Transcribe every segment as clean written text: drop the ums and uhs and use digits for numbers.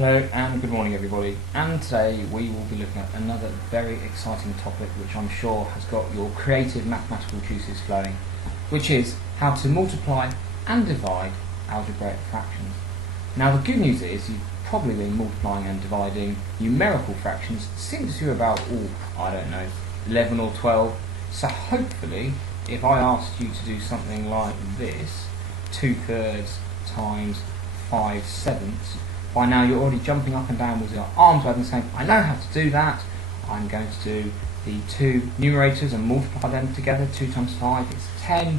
Hello and good morning everybody, and today we will be looking at another very exciting topic which I'm sure has got your creative mathematical juices flowing, which is how to multiply and divide algebraic fractions. Now the good news is you've probably been multiplying and dividing numerical fractions since you're about, I don't know, 11 or 12, so hopefully if I asked you to do something like this, 2/3 times 5/7, by now you're already jumping up and down with your arms wide and saying, I know how to do that. I'm going to do the two numerators and multiply them together. 2 times 5 is 10,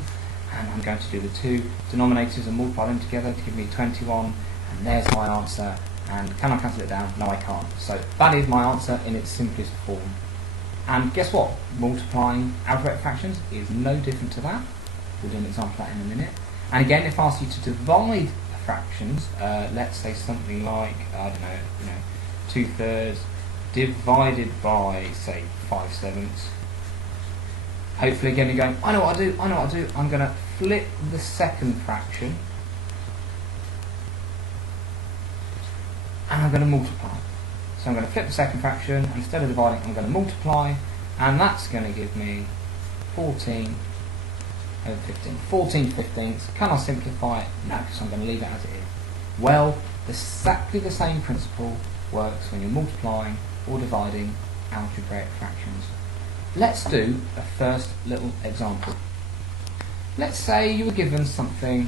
and I'm going to do the two denominators and multiply them together to give me 21, and there's my answer. And can I cancel it down? No, I can't. So that is my answer in its simplest form. And guess what? Multiplying algebraic fractions is no different to that. We'll do an example of that in a minute. And again, if I ask you to divide fractions, let's say something like, I don't know, 2/3 divided by, say, 5/7. Hopefully again you're going, I know what I do, I'm going to flip the second fraction and I'm going to multiply. So I'm going to flip the second fraction, and instead of dividing I'm going to multiply, and that's going to give me 14 over 15. 14/15. Can I simplify it? No, because I'm going to leave it as it is. Well, exactly the same principle works when you're multiplying or dividing algebraic fractions. Let's do a first little example. Let's say you were given something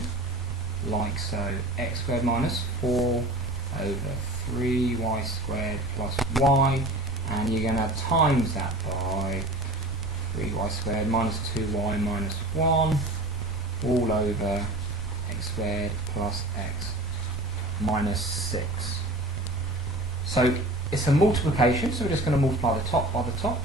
like so: x squared minus 4 over 3y squared plus y, and you're going to times that by 3y squared minus 2y minus 1 all over x squared plus x minus 6. So it's a multiplication, so we're just going to multiply the top by the top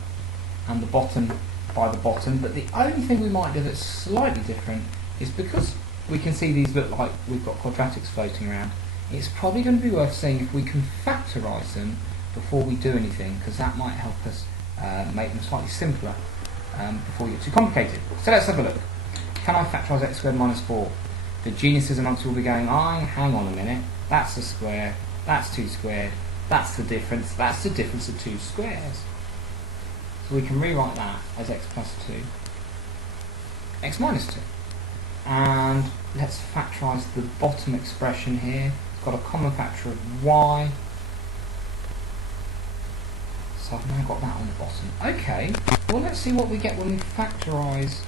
and the bottom by the bottom, but the only thing we might do that's slightly different is because we can see these look like we've got quadratics floating around, it's probably going to be worth seeing if we can factorise them before we do anything, because that might help us make them slightly simpler before we get too complicated. So let's have a look. Can I factorise x squared minus 4? The geniuses amongst you will be going, hang on a minute, that's a square, that's 2 squared, that's the difference of 2 squares. So we can rewrite that as x plus 2, x minus 2. And let's factorise the bottom expression here. It's got a common factor of y. So I've now got that on the bottom. Okay, well let's see what we get when we factorise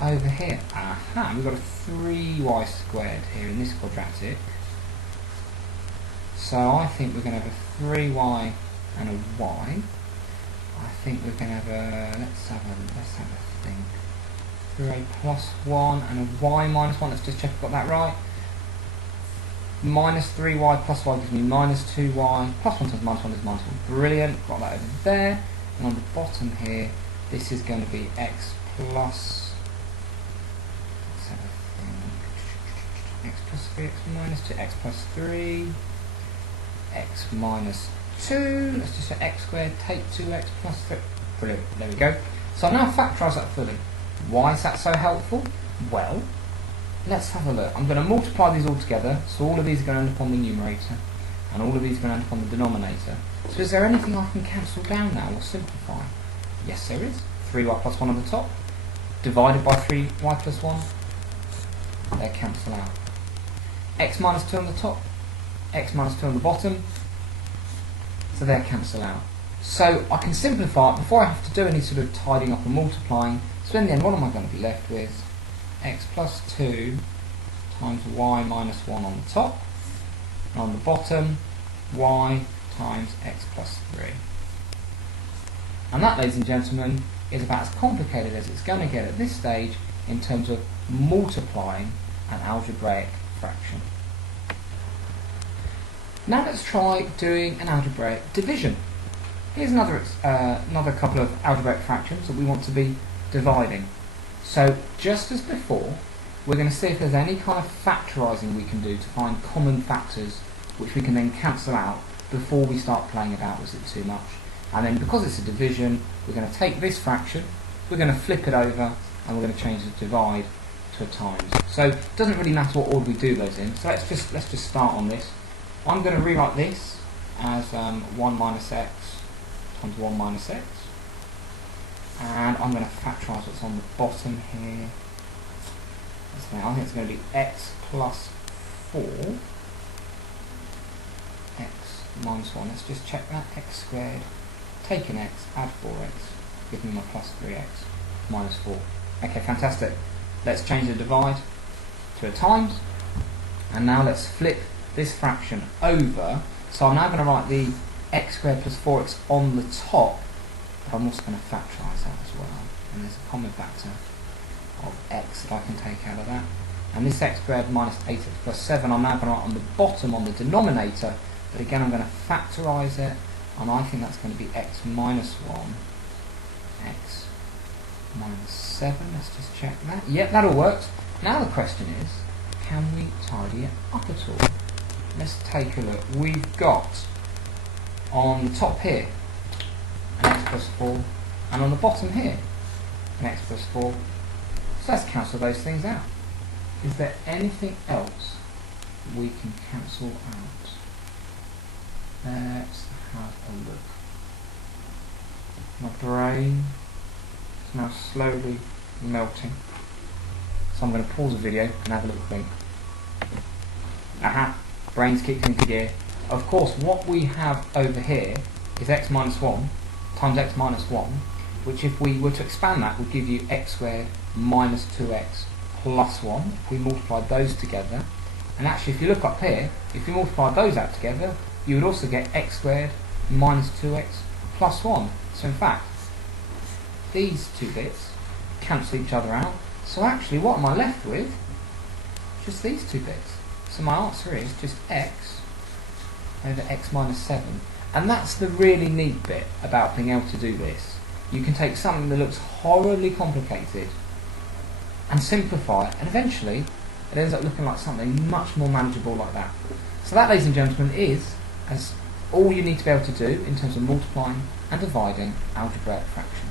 over here. Aha, we've got a 3y squared here in this quadratic. So I think we're going to have a 3y and a y. I think we're going to have a, let's have a think. 3a plus 1 and a y minus 1. Let's just check I've got that right. Minus 3y plus y gives me minus 2y. Plus 1 times minus 1 is minus 1. Brilliant. Got that over there. And on the bottom here, this is going to be x plus, let's have a think, x plus 3, x minus 2, x plus 3, x minus 2. Let's just say x squared, take 2x plus 3. Brilliant. There we go. So I'll now factorise that fully. Why is that so helpful? Well, let's have a look. I'm going to multiply these all together, so all of these are going to end up on the numerator, and all of these are going to end up on the denominator. So is there anything I can cancel down now or simplify? Yes, there is. 3y plus 1 on the top, divided by 3y plus 1, they cancel out. X minus 2 on the top, x minus 2 on the bottom, so they cancel out. So I can simplify it before I have to do any sort of tidying up and multiplying. So in the end, what am I going to be left with? X plus 2 times y minus 1 on the top, and on the bottom, y times x plus 3. And that, ladies and gentlemen, is about as complicated as it's going to get at this stage in terms of multiplying an algebraic fraction. Now let's try doing an algebraic division. Here's another couple of algebraic fractions that we want to be dividing. So just as before, we're going to see if there's any kind of factorising we can do to find common factors which we can then cancel out before we start playing about with it too much. And then because it's a division, we're going to take this fraction, we're going to flip it over, and we're going to change the divide to a times. So it doesn't really matter what order we do those in. So let's just start on this. I'm going to rewrite this as 1 minus x times 1 minus x, and I'm going to factorise what's on the bottom here. I think it's going to be x plus 4, x minus 1. Let's just check that. X squared, take an x, add 4x, give me my plus 3x minus 4. Okay, fantastic. Let's change the divide to a times, and now let's flip this fraction over. So I'm now going to write the x squared plus 4x on the top, but I'm also going to factorise that as well. And there's a common factor of x that I can take out of that. And this x squared minus 8x plus 7 I'm now going to write on the bottom on the denominator, but again I'm going to factorise it, and I think that's going to be x minus 1, x minus 7. Let's just check that. Yep, that all works. Now the question is, can we tidy it up at all? Let's take a look. We've got on the top here an x plus 4, and on the bottom here an x plus 4. So let's cancel those things out. Is there anything else we can cancel out? Let's have a look. My brain is now slowly melting. So I'm going to pause the video and have a little think. Aha, brain's kicked into gear. Of course, what we have over here is x minus 1 times x minus 1, which if we were to expand that would give you x squared minus 2x plus 1. If we multiply those together, and actually if you look up here, if you multiply those out together, you would also get x squared minus 2x plus 1. So in fact, these two bits cancel each other out. So actually what am I left with? Just these two bits. So my answer is just x over x minus 7. And that's the really neat bit about being able to do this. You can take something that looks horribly complicated and simplify it, and eventually it ends up looking like something much more manageable like that. So that, ladies and gentlemen, is all you need to be able to do in terms of multiplying and dividing algebraic fractions.